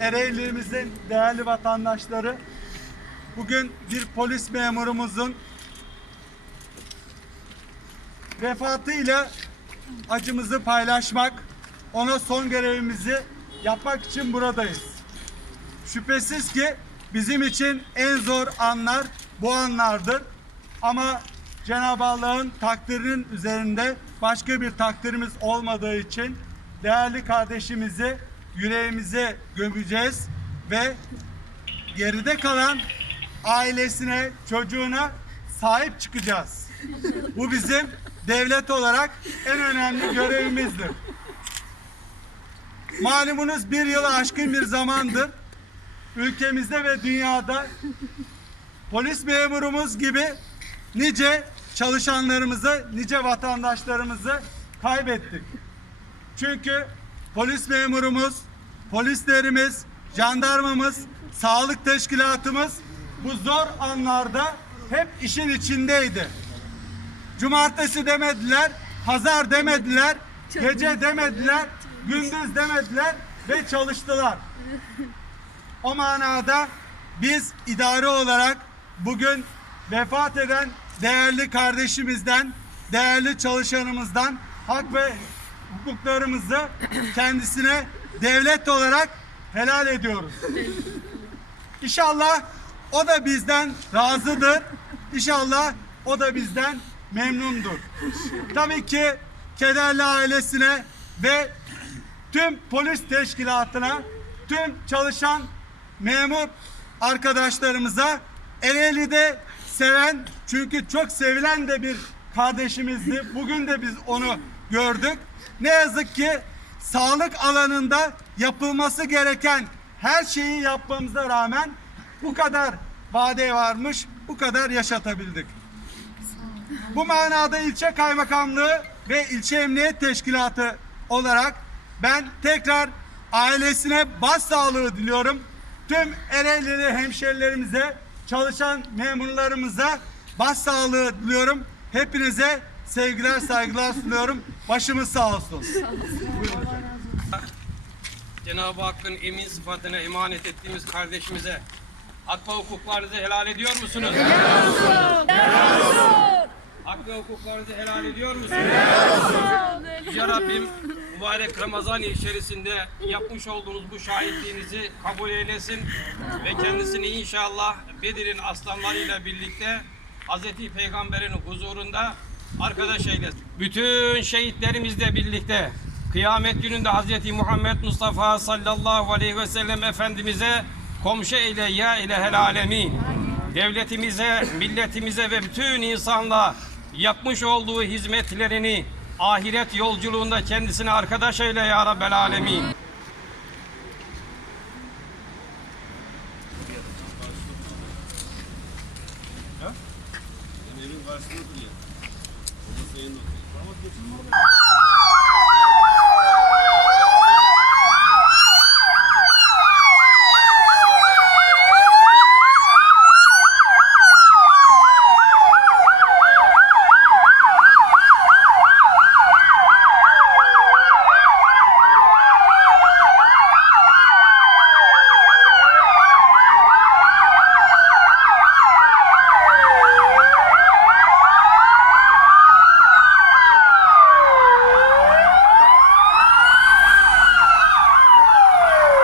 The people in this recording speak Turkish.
Ereğli'mizin değerli vatandaşları, bugün bir polis memurumuzun vefatıyla acımızı paylaşmak, ona son görevimizi yapmak için buradayız. Şüphesiz ki bizim için en zor anlar bu anlardır. Ama Cenab-ı Allah'ın takdirinin üzerinde başka bir takdirimiz olmadığı için değerli kardeşimizi yüreğimize gömeceğiz ve geride kalan ailesine, çocuğuna sahip çıkacağız. Bu bizim devlet olarak en önemli görevimizdir. Malumunuz bir yılı aşkın bir zamandır ülkemizde ve dünyada polis memurumuz gibi nice çalışanlarımızı, nice vatandaşlarımızı kaybettik. Çünkü polis memurumuz, polislerimiz, jandarmamız, sağlık teşkilatımız bu zor anlarda hep işin içindeydi. Cumartesi demediler, pazar demediler, gece demediler, gündüz demediler ve çalıştılar. O manada biz idare olarak bugün vefat eden değerli kardeşimizden, değerli çalışanımızdan hak ve hukuklarımızı kendisine devlet olarak helal ediyoruz. İnşallah o da bizden razıdır. İnşallah o da bizden memnundur. Tabii ki kederli ailesine ve tüm polis teşkilatına, tüm çalışan memur arkadaşlarımıza Ereğli'de seven çünkü çok sevilen de bir kardeşimizdi. Bugün de biz onu gördük. Ne yazık ki sağlık alanında yapılması gereken her şeyi yapmamıza rağmen bu kadar vade varmış, bu kadar yaşatabildik. Bu manada ilçe kaymakamlığı ve ilçe emniyet teşkilatı olarak ben tekrar ailesine başsağlığı diliyorum. Tüm Ereğlili hemşerilerimize, çalışan memurlarımıza başsağlığı diliyorum. Hepinize sevgiler, saygılar sunuyorum. Başımız sağ olsun. Cenab-ı Hakk'ın emin sıfatına emanet ettiğimiz kardeşimize hak ve hukuklarınızı helal ediyor musunuz? Helal olsun. Helal olsun. Hak ve hukuklarınızı helal ediyor musunuz? Helal olsun. Yüce Rabbim mübarek Ramazan içerisinde yapmış olduğunuz bu şahitliğinizi kabul eylesin ve kendisini inşallah Bedir'in aslanlarıyla birlikte Hazreti Peygamber'in huzurunda arkadaş eylesin. Bütün şehitlerimizle birlikte kıyamet gününde Hazreti Muhammed Mustafa sallallahu aleyhi ve sellem Efendimiz'e komşu eyle ya ilehel alemin. Devletimize, milletimize ve bütün insanlığa yapmış olduğu hizmetlerini ahiret yolculuğunda kendisine arkadaş eyle ya Rabbel alemin. Oturuyor. Sim.